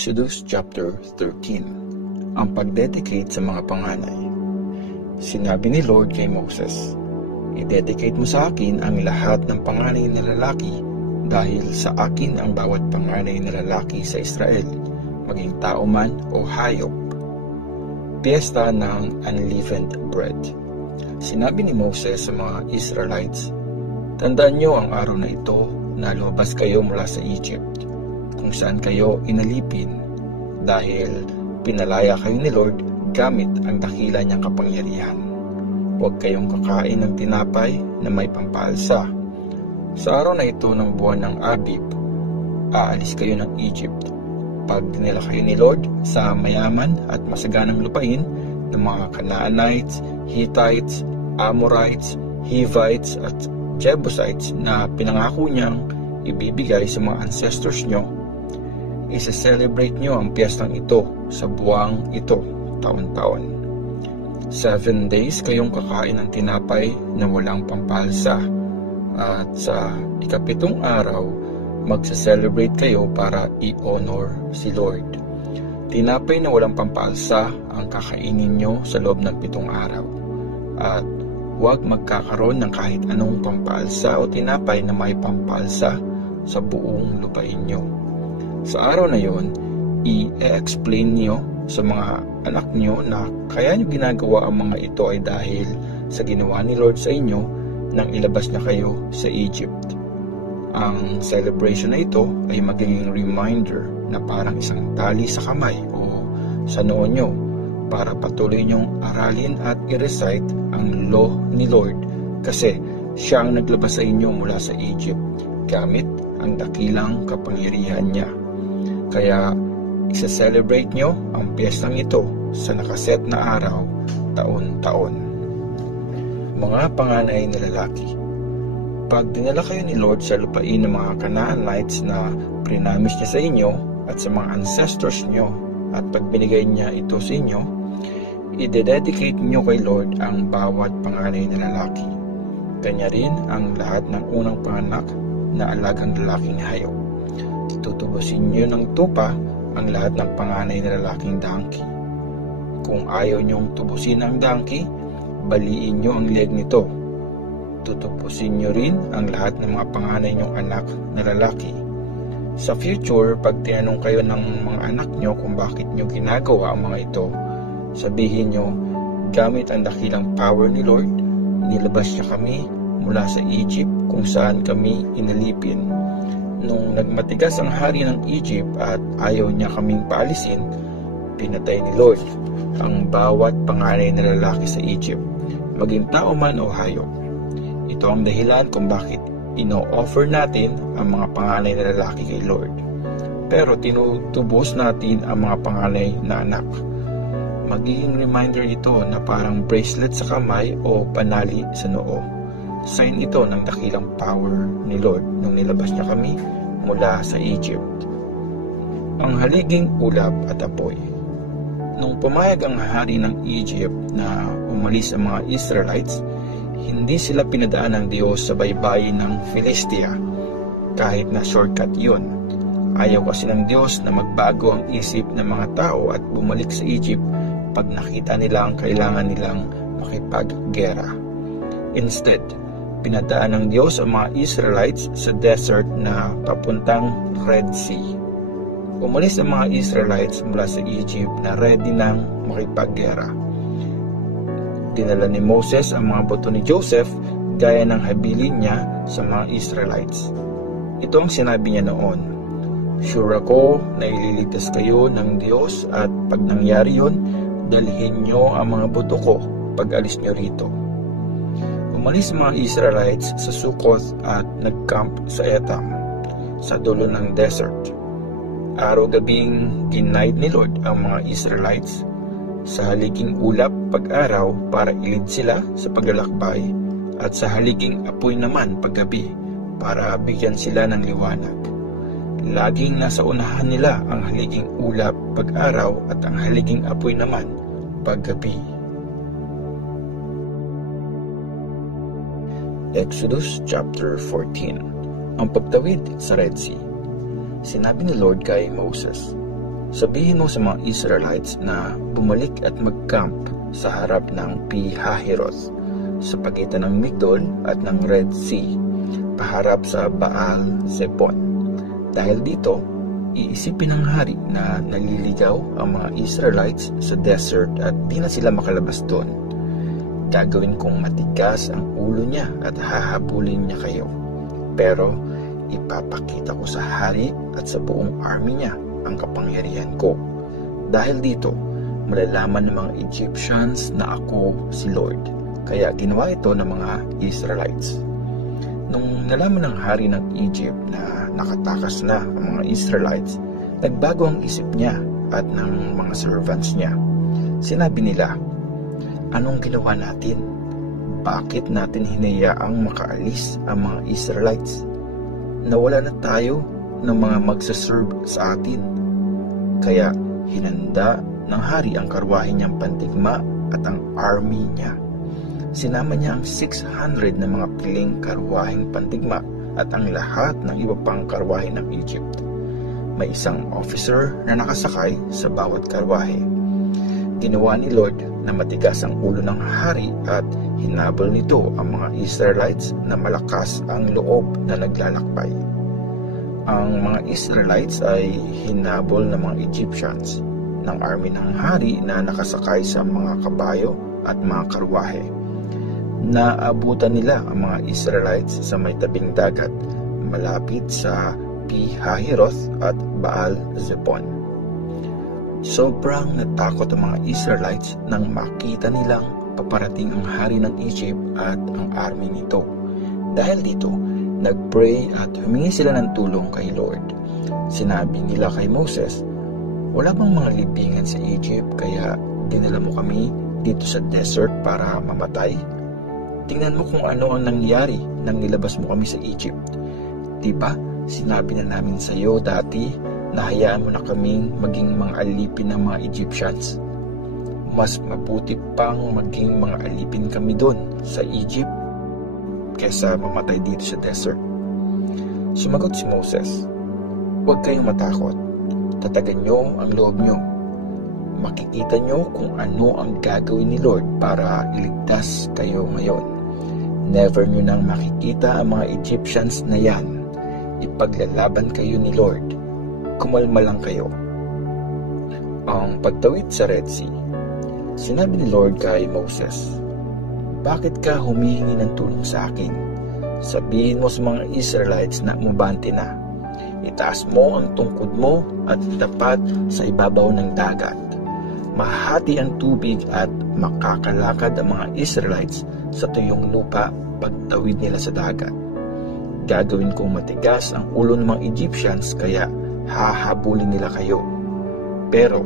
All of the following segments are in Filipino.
Exodus chapter 13. Ang pagdedicate sa mga panganay. Sinabi ni Lord kay Moses, "I-dedicate mo sa akin ang lahat ng panganay na lalaki dahil sa akin ang bawat panganay na lalaki sa Israel, maging tao man o hayop." Piyesta ng Unleavened Bread. Sinabi ni Moses sa mga Israelites, "Tandaan niyo ang araw na ito na lumabas kayo mula sa Egypt, kung saan kayo inalipin, dahil pinalaya kayo ni Lord gamit ang dakila niyang kapangyarihan. Huwag kayong kakain ng tinapay na may pampaalsa. Sa araw na ito ng buwan ng Abib, aalis kayo ng Egypt. Pag dinala kayo ni Lord sa mayaman at masaganang lupain ng mga Canaanites, Hittites, Amorites, Hivites at Jebusites na pinangako niyang ibibigay sa mga ancestors niyo, isa-celebrate nyo ang piyestang ito sa buwang ito taon-taon. 7 days kayong kakain ng tinapay na walang pampalsa, at sa ika-7 araw, magsa-celebrate kayo para i-honor si Lord. Tinapay na walang pampalsa ang kakainin nyo sa loob ng 7 araw, at huwag magkakaroon ng kahit anong pampalsa o tinapay na may pampalsa sa buong lupain nyo. Sa araw na yon, i-explain niyo sa mga anak niyo na kaya niyo ginagawa ang mga ito ay dahil sa ginawa ni Lord sa inyo nang ilabas na kayo sa Egypt. Ang celebration na ito ay magiging reminder na parang isang tali sa kamay o sa noo niyo para patuloy niyong aralin at i-recite ang law ni Lord, kasi siya ang naglabas sa inyo mula sa Egypt gamit ang dakilang kapangyarihan niya. Kaya isa-celebrate nyo ang piyestang ito sa nakaset na araw taon-taon. Mga panganay na lalaki. Pag dinala kayo ni Lord sa lupain ng mga Canaanites na prinamis niya sa inyo at sa mga ancestors nyo, at pag binigay niya ito sa inyo, i-dedicate nyo kay Lord ang bawat panganay na lalaki. Kanya rin ang lahat ng unang panganak na alagang lalaking hayop. Tutubusin niyo ng tupa ang lahat ng panganay na lalaking donkey. Kung ayaw niyong tubusin ang donkey, baliin niyo ang leg nito. Tutubusin niyo rin ang lahat ng mga panganay niyong anak na lalaki. Sa future, pag tinanong kayo ng mga anak niyo kung bakit niyo ginagawa ang mga ito, sabihin niyo, gamit ang dakilang power ni Lord, nilabas niya kami mula sa Egypt kung saan kami inalipin. Nung nagmatigas ang hari ng Egypt at ayaw niya kaming paalisin, pinatay ni Lord ang bawat panganay na lalaki sa Egypt, maging tao man o hayop. Ito ang dahilan kung bakit ino-offer natin ang mga panganay na lalaki kay Lord. Pero tinutubos natin ang mga panganay na anak. Magiging reminder ito na parang bracelet sa kamay o panali sa noo. Sign ito ng dakilang power ni Lord nung nilabas niya kami mula sa Egypt. Ang haliging ulap at apoy. Nung pumayag ang hari ng Egypt na umalis ang mga Israelites, hindi sila pinadaan ng Diyos sa baybayin ng Philistia, kahit na shortcut yun. Ayaw kasi ng Diyos na magbago ang isip ng mga tao at bumalik sa Egypt pag nakita nila ang kailangan nilang makipaggera. Instead, pinadaan ng Diyos ang mga Israelites sa desert na papuntang Red Sea. Umalis ang mga Israelites mula sa Egypt na ready nang makipaggera. Dinala ni Moses ang mga buto ni Joseph gaya ng habilin niya sa mga Israelites. Ito ang sinabi niya noon, "Sure ako na ililigtas kayo ng Diyos, at pag nangyari yun, dalhin nyo ang mga buto ko pag alis nyo rito." Umalis mga Israelites sa Succoth at nag-camp sa Etam, sa dulo ng desert. Araw-gabing ginaid ni Lord ang mga Israelites. Sa haliging ulap pag-araw para ilid sila sa paglalakbay, at sa haliging apoy naman paggabi para bigyan sila ng liwanag. Laging nasa unahan nila ang haliging ulap pag-araw at ang haliging apoy naman paggabi. Exodus chapter 14. Ang pagtawid sa Red Sea. Sinabi ni Lord kay Moses, Sabihin mo sa mga Israelites na bumalik at mag-camp sa harap ng Pi-hahiroth sa pagitan ng Migdol at ng Red Sea, paharap sa Baal-Zebon. Dahil dito, iisipin ng hari na naliligaw ang mga Israelites sa desert at di na sila makalabas doon. Gagawin kong matigas ang ulo niya at hahabulin niya kayo. Pero ipapakita ko sa hari at sa buong army niya ang kapangyarihan ko. Dahil dito, malalaman ng mga Egyptians na ako si Lord. Kaya ginawa ito ng mga Israelites. Nung nalaman ng hari ng Egypt na nakatakas na ang mga Israelites, nagbago ang isip niya at ng mga servants niya. Sinabi nila, "Anong ginawa natin? Bakit natin hinayaang makaalis ang mga Israelites? Nawala na tayo ng mga magsaserve sa atin." Kaya hinanda ng hari ang karwahe niyang pandigma at ang army niya. Sinama niya ang 600 na mga piling karwaheng pandigma at ang lahat ng iba pang karwahe ng Egypt. May isang officer na nakasakay sa bawat karwahe. Ginawa ni Lord na matigas ang ulo ng hari at hinabol nito ang mga Israelites na malakas ang loob na naglalakbay. Ang mga Israelites ay hinabol ng mga Egyptians ng army ng hari na nakasakay sa mga kabayo at mga karwahe. Naabutan nila ang mga Israelites sa may tabing dagat malapit sa Pi-hahiroth at Baal-Zebon. Sobrang natakot ang mga Israelites nang makita nilang paparating ang hari ng Egypt at ang army nito. Dahil dito, nagpray at humingi sila ng tulong kay Lord. Sinabi nila kay Moses, "Wala bang mga libingan sa Egypt kaya dinala mo kami dito sa desert para mamatay? Tingnan mo kung ano ang nangyari nang nilabas mo kami sa Egypt. Diba sinabi na namin sa iyo dati na hayaan mo na kaming maging mga alipin ng mga Egyptians? Mas mabuti pang maging mga alipin kami doon sa Egypt kaysa mamatay dito sa desert." Sumagot si Moses, "Huwag kayong matakot. Tatagan niyo ang loob niyo. Makikita niyo kung ano ang gagawin ni Lord para iligtas kayo ngayon. Never niyo nang makikita ang mga Egyptians na yan. Ipaglalaban kayo ni Lord. Kumalma lang kayo." Ang pagtawid sa Red Sea. Sinabi ni Lord kay Moses, "Bakit ka humihingi ng tulong sa akin? Sabihin mo sa mga Israelites na umabante na. Itaas mo ang tungkod mo at itapat sa ibabaw ng dagat. Mahati ang tubig at makakalakad ang mga Israelites sa tuyong lupa pagtawid nila sa dagat. Gagawin kong matigas ang ulo ng mga Egyptians kaya hahabulin nila kayo. Pero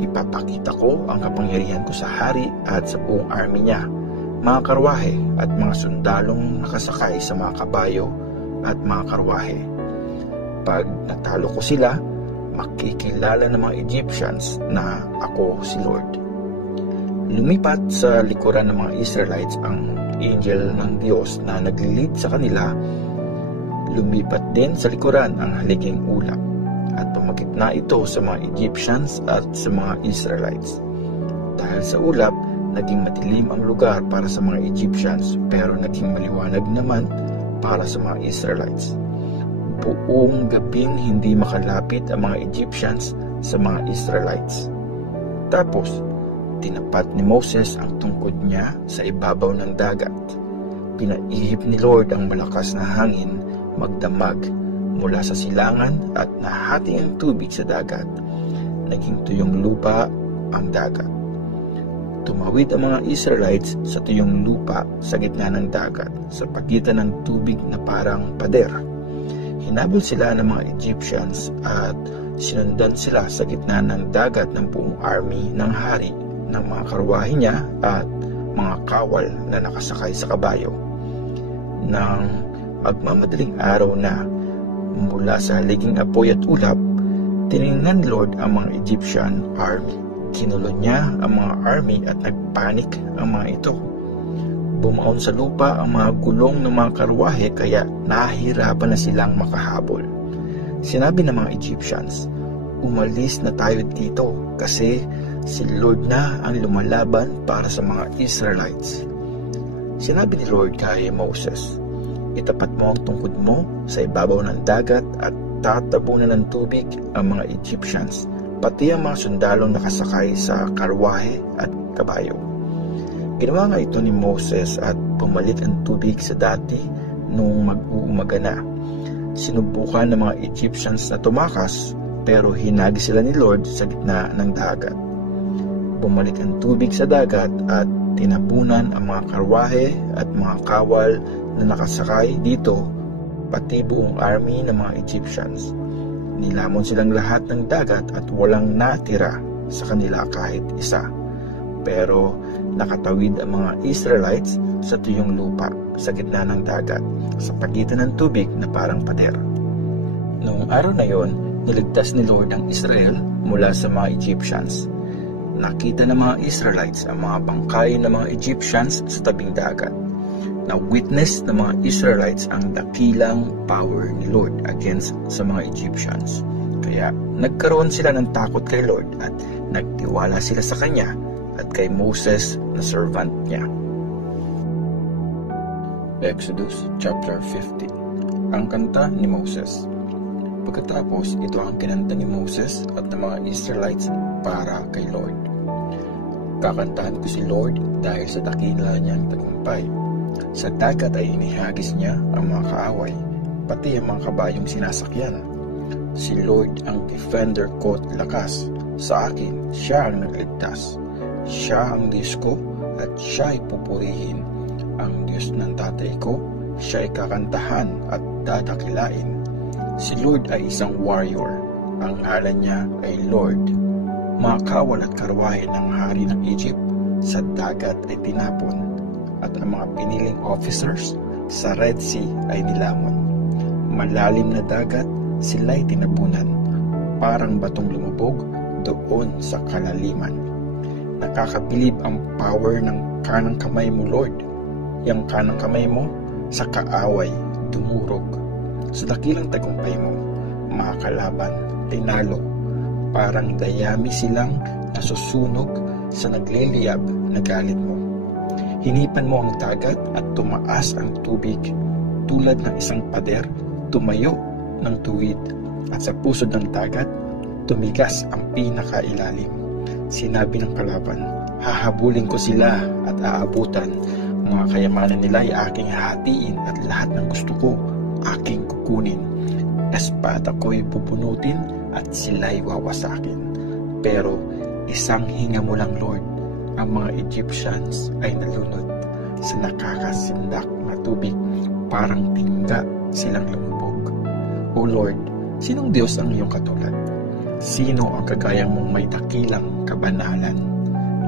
ipapakita ko ang kapangyarihan ko sa hari at sa buong army niya, mga karwahe at mga sundalong nakasakay sa mga kabayo at mga karwahe. Pag natalo ko sila, makikilala ng mga Egyptians na ako si Lord." Lumipat sa likuran ng mga Israelites ang angel ng Diyos na naglilid sa kanila. Lumipat din sa likuran ang haliging ulap at pumagitna ito sa mga Egyptians at sa mga Israelites. Dahil sa ulap, naging madilim ang lugar para sa mga Egyptians pero naging maliwanag naman para sa mga Israelites. Buong gabing hindi makalapit ang mga Egyptians sa mga Israelites. Tapos, tinapat ni Moses ang tungkod niya sa ibabaw ng dagat. Pinaihip ni Lord ang malakas na hangin magdamag mula sa silangan at nahati ang tubig sa dagat. Naging tuyong lupa ang dagat. Tumawid ang mga Israelites sa tuyong lupa sa gitna ng dagat sa pagitan ng tubig na parang pader. Hinabol sila ng mga Egyptians at sinundan sila sa gitna ng dagat ng buong army ng hari, ng mga karwahe niya at mga kawal na nakasakay sa kabayo. Nang magmamadaling araw na, mula sa haliging apoy at ulap, tiningnan ni Lord ang mga Egyptian army. Kinulo niya ang mga army at nagpanik ang mga ito. Bumaon sa lupa ang mga gulong ng mga karwahe kaya nahihirapan na silang makahabol. Sinabi ng mga Egyptians, umalis na tayo dito kasi si Lord na ang lumalaban para sa mga Israelites. Sinabi ni Lord kay Moses, itapat mo ang tungkod mo sa ibabaw ng dagat at tatabunan ng tubig ang mga Egyptians, pati ang mga sundalong nakasakay sa karwahe at kabayo. Ginawa nga ito ni Moses at bumalik ang tubig sa dati nung mag-uumaga na. Sinubukan ng mga Egyptians na tumakas pero hinagi sila ni Lord sa gitna ng dagat. Bumalik ang tubig sa dagat at tinabunan ang mga karwahe at mga kawal na nakasakay dito, pati buong army ng mga Egyptians. Nilamon silang lahat ng dagat at walang natira sa kanila kahit isa. Pero nakatawid ang mga Israelites sa tuyong lupa sa gitna ng dagat sa pagitan ng tubig na parang pader. Noong araw na yon, niligtas ni Lord ang Israel mula sa mga Egyptians. Nakita ng mga Israelites ang mga bangkay ng mga Egyptians sa tabing dagat. Na-witness ng mga Israelites ang dakilang power ni Lord against sa mga Egyptians. Kaya nagkaroon sila ng takot kay Lord at nagtiwala sila sa Kanya at kay Moses na servant niya. Exodus chapter 50. Ang kanta ni Moses. Pagkatapos, ito ang kinanta ni Moses at ng mga Israelites para kay Lord. Kakantahan ko si Lord dahil sa dakila niyang tagumpay. Sa dagat ay inihagis niya ang mga kaaway, pati ang mga kabayong sinasakyan. Si Lord ang defender ko at lakas. Sa akin, siya ang nagligtas. Siya ang Diyos ko at siya ay pupurihin. Ang Diyos ng tatay ko, siya ay kakantahan at dadakilain. Si Lord ay isang warrior. Ang ngalan niya ay Lord. Mga kawal at karwahe ng hari ng Egypt sa dagat ay tinapon, at ang mga piniling officers sa Red Sea ay nilamon. Malalim na dagat sila'y tinabunan, parang batong lumubog doon sa kalaliman. Nakakabilib ang power ng kanang kamay mo, Lord. Yang kanang kamay mo sa kaaway dumurog. Sa dakilang tagumpay mo, mga kalaban tinalo. Parang dayami silang nasusunog sa nagliliyab na galit mo. Hinipan mo ang dagat at tumaas ang tubig. Tulad ng isang pader, tumayo ng tuwid. At sa pusod ng dagat, tumigas ang pinakailalim. Sinabi ng kalaban, hahabulin ko sila at aabutan. Mga kayamanan nila ay aking hahatiin at lahat ng gusto ko, aking kukunin. Espada ko'y pupunutin at sila'y wawasakin. Pero isang hinga mo lang, Lord, ang mga Egyptians ay nalunod sa nakakasindak na tubig, parang tingga silang lumubog. O Lord, sinong Diyos ang iyong katulad? Sino ang kagaya mong may dakilang kabanalan?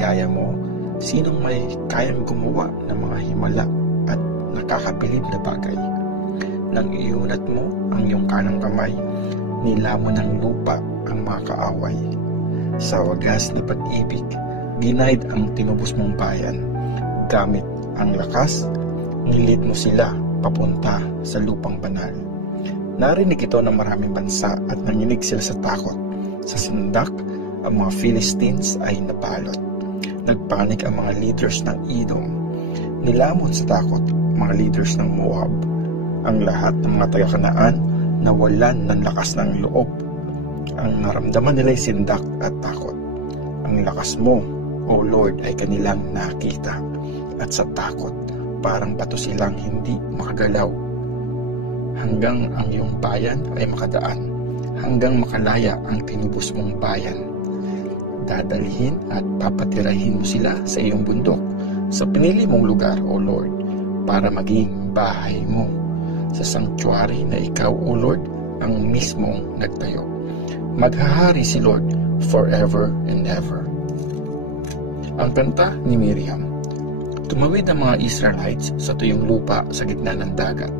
Gaya mo, sinong may kayang gumawa ng mga himala at nakakabilib na bagay? Nang iunat mo ang iyong kanang kamay, nilamon ng lupa ang mga kaaway. Sa wagas na pag-ibig, ginaid ang tinubos mong bayan. Gamit ang lakas, nilid mo sila papunta sa lupang banal. Narinig ito ng maraming bansa at nanginig sila sa takot. Sa sindak, ang mga Philistines ay nabalot. Nagpanik ang mga leaders ng Edom. Nilamon sa takot mga leaders ng Moab. Ang lahat ng mga taga-Kanaan nawalan ng lakas ng loob. Ang naramdaman nila ay sindak at takot. Ang lakas mo, O Lord, ay kanilang nakita. At sa takot, parang bato silang hindi makagalaw. Hanggang ang iyong bayan ay makadaan. Hanggang makalaya ang tinubos mong bayan. Dadalhin at papatirahin mo sila sa iyong bundok, sa pinili mong lugar, O Lord, para maging bahay mo. Sa sanctuary na ikaw, O Lord, ang mismong nagtayo. Maghahari si Lord forever and ever. Ang kanta ni Miriam. Tumawid ang mga Israelites sa tuyong lupa sa gitna ng dagat.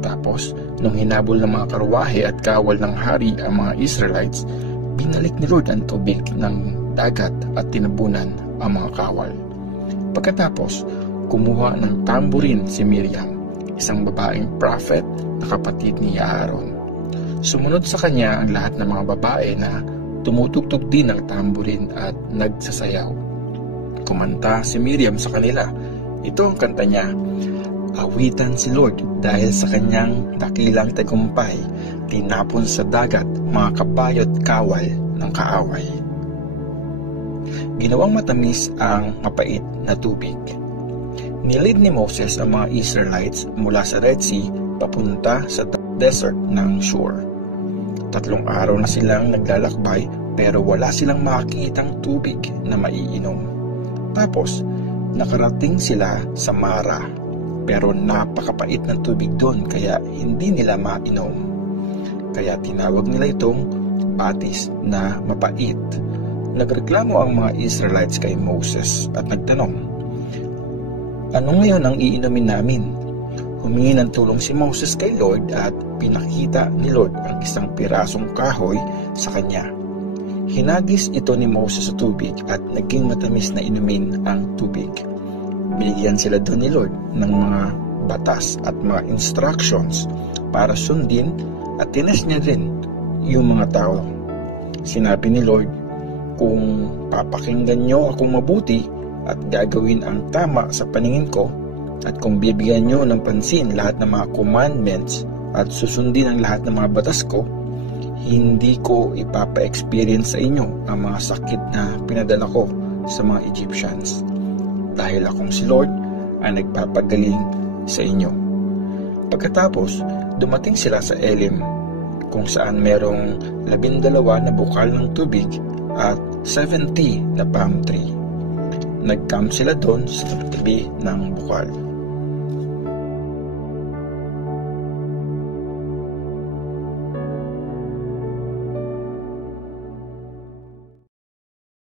Tapos, nung hinabol ng mga karwahe at kawal ng hari ang mga Israelites, binalik ni Lord ang tubig ng dagat at tinabunan ang mga kawal. Pagkatapos, kumuha ng tamburin si Miriam, isang babaeng prophet na kapatid ni Aaron. Sumunod sa kanya ang lahat ng mga babae na tumutugtog din ng tamborin at nagsasayaw. Kumanta si Miriam sa kanila. Ito ang kanta niya: "Awitan si Lord dahil sa kanyang dakilang tagumpay, tinapon sa dagat mga kabayo't kawal ng kaaway." Ginawang matamis ang mapait na tubig. Nilid ni Moses ang mga Israelites mula sa Red Sea papunta sa desert ng Shur. 3 araw na silang naglalakbay pero wala silang makikitang tubig na maiinom. Tapos, nakarating sila sa Mara, pero napakapait ng tubig doon kaya hindi nila mainom. Kaya tinawag nila itong batis na mapait. Nagreklamo ang mga Israelites kay Moses at nagtanong, "Ano ngayon ang iinumin namin?" Humingi ng tulong si Moses kay Lord at pinakita ni Lord ang isang pirasong kahoy sa kanya. Hinagis ito ni Moses sa tubig at naging matamis na inumin ang tubig. Binigyan sila doon ni Lord ng mga batas at mga instructions para sundin at tinas niya rin yung mga tao. Sinabi ni Lord, "Kung papakinggan nyo akong mabuti at gagawin ang tama sa paningin ko, at kung bibigyan nyo ng pansin lahat ng mga commandments at susundin ang lahat ng mga batas ko, hindi ko ipapa-experience sa inyo ang mga sakit na pinadala ko sa mga Egyptians. Dahil akong si Lord ay nagpapagaling sa inyo." Pagkatapos, dumating sila sa Elim, kung saan merong 12 na bukal ng tubig at 70 na palm tree. Nag-camp sila doon sa tabi ng bukal.